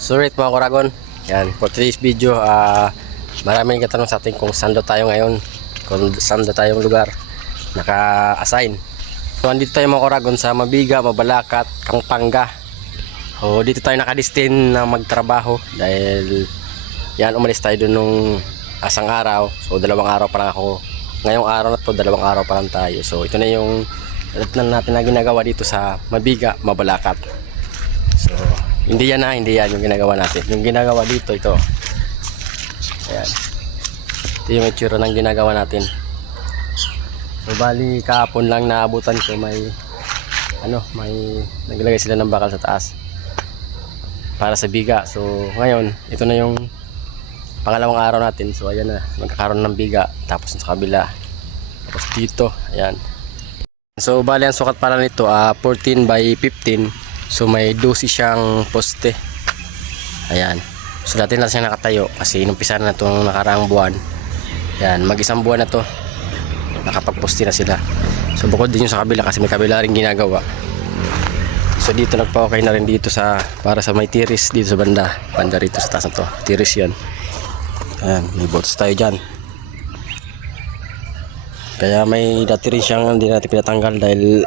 So right mga Koragon, yan, for today's video, ah maraming katanong sa atin kung saan tayo ngayon, kung saan tayong lugar naka-assign. So andito tayo mga Koragon sa Mabiga, Mabalacat, Kangpanga. So dito tayo nakadestin na magtrabaho dahil yan umalis tayo dun nung asang araw. So dalawang araw pa lang ako. Ngayong araw na to, dalawang araw pa lang tayo. So ito na yung datnan natin na ginagawa dito sa Mabiga, Mabalacat. So, hindi yan na, hindi yan yung ginagawa natin. Yung ginagawa dito, ito. Ayan. Ito yung itsura ng ginagawa natin. So, bali, kahapon lang naabutan ko may, ano, may, naglagay sila ng bakal sa taas. Para sa biga. So, ngayon, ito na yung pangalawang araw natin. So, ayan na, magkakaroon ng biga. Tapos sa kabila. Tapos dito, ayan. So, bali, ang sukat pala nito, ah 14 by 15. So may 12 siyang poste. Ayan. So dati na siya nakatayo kasi inumpisa na itong nakaraang buwan. Ayan, mag-isang buwan na to. Nakapagposte na sila. So bukod din yung sa kabila kasi may kabila rin ginagawa. So dito nagpa-okay na rin dito sa para sa may tiris dito sa banda. Banda rito sa taas na to. Tiris yan. Ayan, may bolts tayo dyan. Kaya may dati rin siyang hindi natin pinatanggal dahil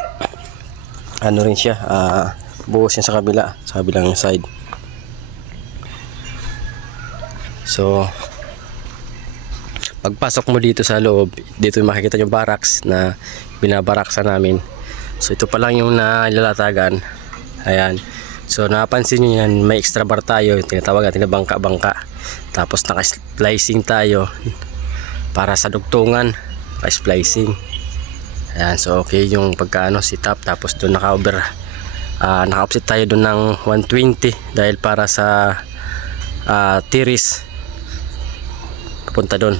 ano rin siya, ah buhos yan sa kabila, sa kabilang side. So, pagpasok mo dito sa loob, dito makikita yung barracks na binabaraksa namin. So, ito pa lang yung nailalatagan. Ayan. So, napansin nyo yan, may extra bar tayo, yung tinatawag natin na bangka-bangka. Tapos, naka-splicing tayo para sa dugtungan. Pa-splicing. Ayan, so okay yung pagkaano sit up tapos doon naka-over uh, naka-offset tayo doon ng 120 dahil para sa uh, tiris papunta doon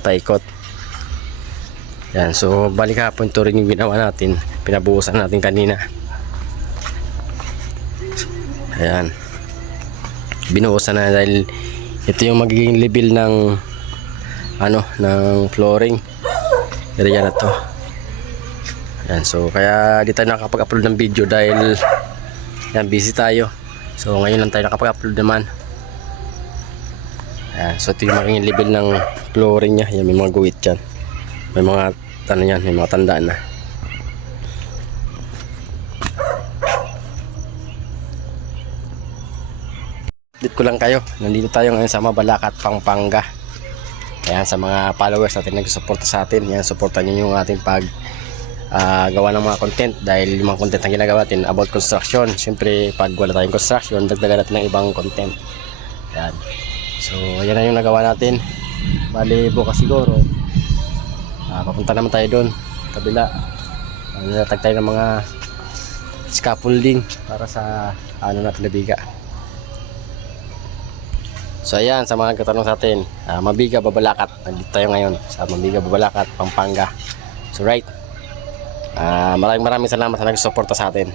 paikot. Yan so balik hapon ito rin yung ginawa natin. Pinabuhusan natin kanina. Ayan. Binuhusan na dahil ito yung magiging level ng ano ng flooring. Area na to yan, so kaya di tayo nakapag-upload ng video dahil yan, busy tayo. So ngayon lang tayo nakapag-upload naman. Yan, so ito yung magiging level ng flooring niya. Yan, may mga guwit dyan. May mga, ano yan, may mga tandaan na. Update ko lang kayo. Nandito tayo ngayon sa Mabalacat, Pampanga. Ayan, sa mga followers natin nagsusuporta sa atin. Yan, supportan nyo yung ating pag ah, gawa ng mga content dahil yung mga content na ginagawa natin about construction. Syempre pag wala tayong construction dagdagan natin ng ibang content. Yan. So yan na yung nagawa natin. Bali bukas siguro ah, papunta naman tayo doon kabila. Uh, natag tayo ng mga scaffolding para sa ano natin nabiga. So ayan, sa mga nagtatanong sa atin, ah, Mabiga, Babalakat. Nandito tayo ngayon sa Mabiga, Babalakat, Pampanga. So right, Ah, maraming maraming salamat sa nagsusuporta sa atin.